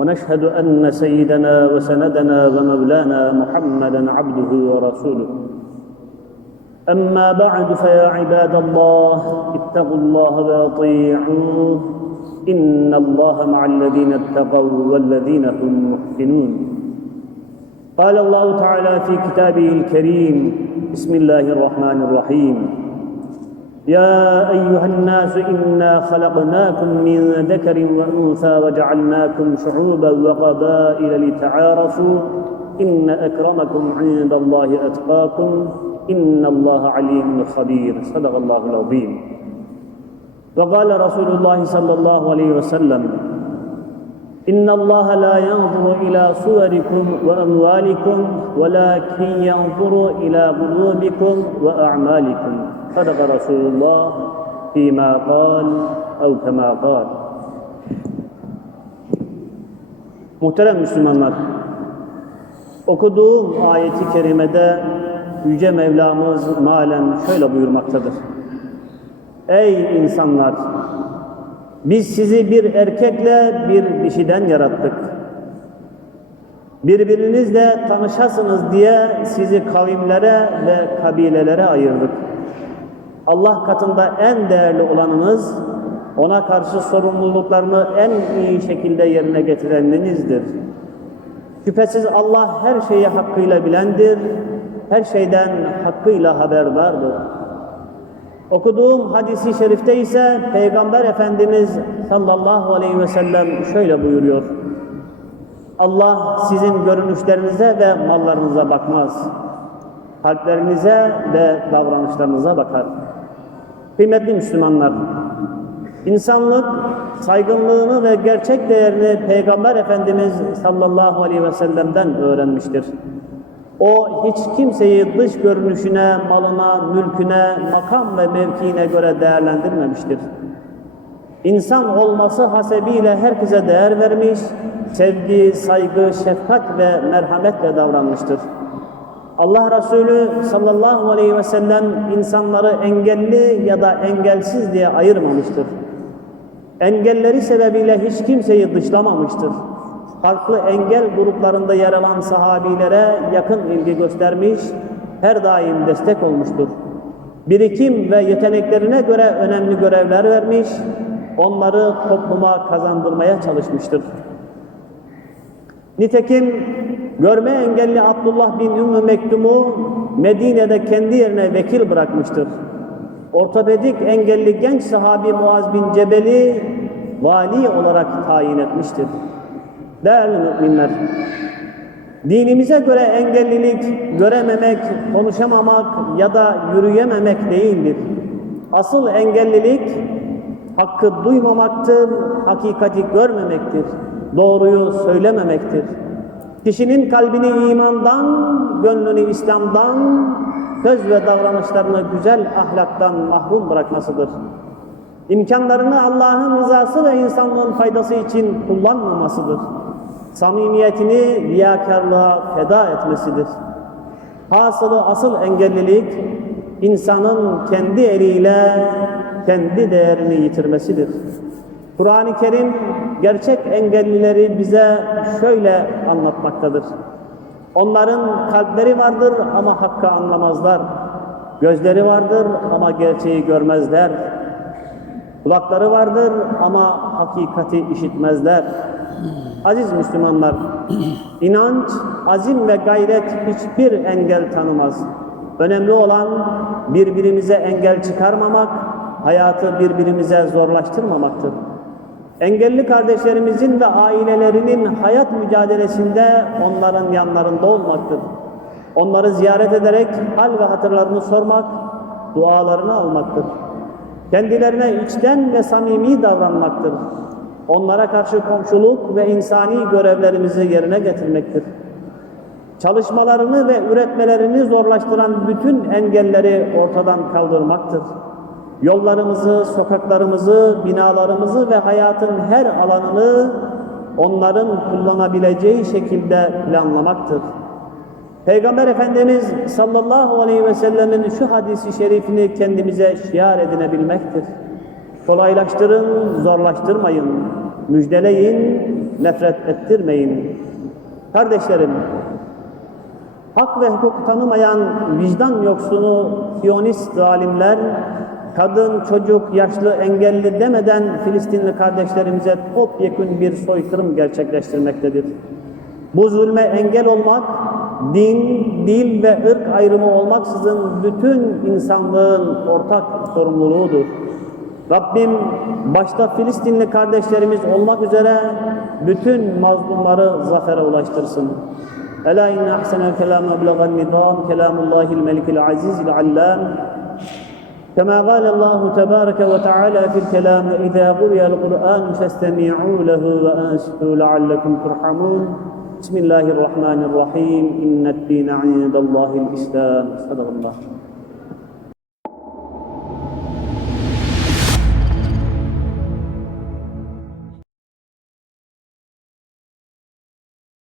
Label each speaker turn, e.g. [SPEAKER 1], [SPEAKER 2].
[SPEAKER 1] ونشهد أن سيدنا وسندنا ومولانا محمدا عبده ورسوله أما بعد فيا عباد الله اتقوا الله وأطيعوه إن الله مع الذين اتقوا والذين هم محسنون قال الله تعالى في كتابه الكريم بسم الله الرحمن الرحيم يا أيها الناس إنا خلقناكم من ذكر وأنثى وجعلناكم شعوبا وقبائل لتعارفوا إن أكرمكم عند الله أتقاكم إن الله عليم خبير صدق الله العظيم وقال رسول الله صلى الله عليه وسلم إن الله لا ينظر إلى صوركم وأموالكم ولكن ينظر إلى قلوبكم وأعمالكم صدق رسول الله فيما قال أو كما قال Muhterem Müslümanlar, okuduğum ayeti kerimede Yüce Mevlamız malen şöyle buyurmaktadır. Ey insanlar! Biz sizi bir erkekle bir dişiden yarattık. Birbirinizle tanışasınız diye sizi kavimlere ve kabilelere ayırdık. Allah katında en değerli olanınız, ona karşı sorumluluklarını en iyi şekilde yerine getireninizdir. Şüphesiz Allah her şeyi hakkıyla bilendir, her şeyden hakkıyla haberdardır. Okuduğum hadisi şerifte ise Peygamber Efendimiz sallallahu aleyhi ve sellem şöyle buyuruyor. Allah sizin görünüşlerinize ve mallarınıza bakmaz. Kalplerinize ve davranışlarınıza bakar. Kıymetli Müslümanlar, insanlık saygınlığını ve gerçek değerini Peygamber Efendimiz sallallahu aleyhi ve sellem'den öğrenmiştir. O hiç kimseyi dış görünüşüne, malına, mülküne, makam ve mevkiine göre değerlendirmemiştir. İnsan olması hasebiyle herkese değer vermiş, sevgi, saygı, şefkat ve merhametle davranmıştır. Allah Resulü sallallahu aleyhi ve sellem insanları engelli ya da engelsiz diye ayırmamıştır. Engelleri sebebiyle hiç kimseyi dışlamamıştır farklı engel gruplarında yer alan sahabilere yakın ilgi göstermiş, her daim destek olmuştur. Birikim ve yeteneklerine göre önemli görevler vermiş, onları topluma kazandırmaya çalışmıştır. Nitekim görme engelli Abdullah bin Ümmü Mektum'u Medine'de kendi yerine vekil bırakmıştır. Ortopedik engelli genç sahabi Muaz bin Cebel'i vali olarak tayin etmiştir. Değerli müminler, dinimize göre engellilik, görememek, konuşamamak ya da yürüyememek değildir. Asıl engellilik hakkı duymamaktır, hakikati görmemektir, doğruyu söylememektir. Kişinin kalbini imandan, gönlünü İslam'dan, söz ve davranışlarını güzel ahlaktan mahrum bırakmasıdır. İmkanlarını Allah'ın rızası ve insanlığın faydası için kullanmamasıdır samimiyetini riyakarlığa feda etmesidir. Hasılı asıl engellilik insanın kendi eliyle kendi değerini yitirmesidir. Kur'an-ı Kerim gerçek engellileri bize şöyle anlatmaktadır. Onların kalpleri vardır ama hakkı anlamazlar. Gözleri vardır ama gerçeği görmezler. Kulakları vardır ama hakikati işitmezler. Aziz Müslümanlar, inanç, azim ve gayret hiçbir engel tanımaz. Önemli olan birbirimize engel çıkarmamak, hayatı birbirimize zorlaştırmamaktır. Engelli kardeşlerimizin ve ailelerinin hayat mücadelesinde onların yanlarında olmaktır. Onları ziyaret ederek hal ve hatırlarını sormak, dualarını almaktır. Kendilerine içten ve samimi davranmaktır onlara karşı komşuluk ve insani görevlerimizi yerine getirmektir. Çalışmalarını ve üretmelerini zorlaştıran bütün engelleri ortadan kaldırmaktır. Yollarımızı, sokaklarımızı, binalarımızı ve hayatın her alanını onların kullanabileceği şekilde planlamaktır. Peygamber Efendimiz sallallahu aleyhi ve sellemin şu hadisi şerifini kendimize şiar edinebilmektir. Kolaylaştırın, zorlaştırmayın. Müjdeleyin, nefret ettirmeyin. Kardeşlerim, hak ve hukuk tanımayan vicdan yoksunu Siyonist zalimler, kadın, çocuk, yaşlı, engelli demeden Filistinli kardeşlerimize topyekun bir soykırım gerçekleştirmektedir. Bu zulme engel olmak, din, dil ve ırk ayrımı olmaksızın bütün insanlığın ortak sorumluluğudur. Rabbim başta Filistinli kardeşlerimiz olmak üzere bütün mazlumları zafere ulaştırsın. Ela inne ahsenel kelam eblegan nizam kelamullahil melikil azizil allam كما قال الله تبارك وتعالى في الكلام إذا قرئ القرآن فاستمعوا له وأنصتوا لعلكم ترحمون بسم الله الرحمن الرحيم إن الدين عند الله الإسلام صدق الله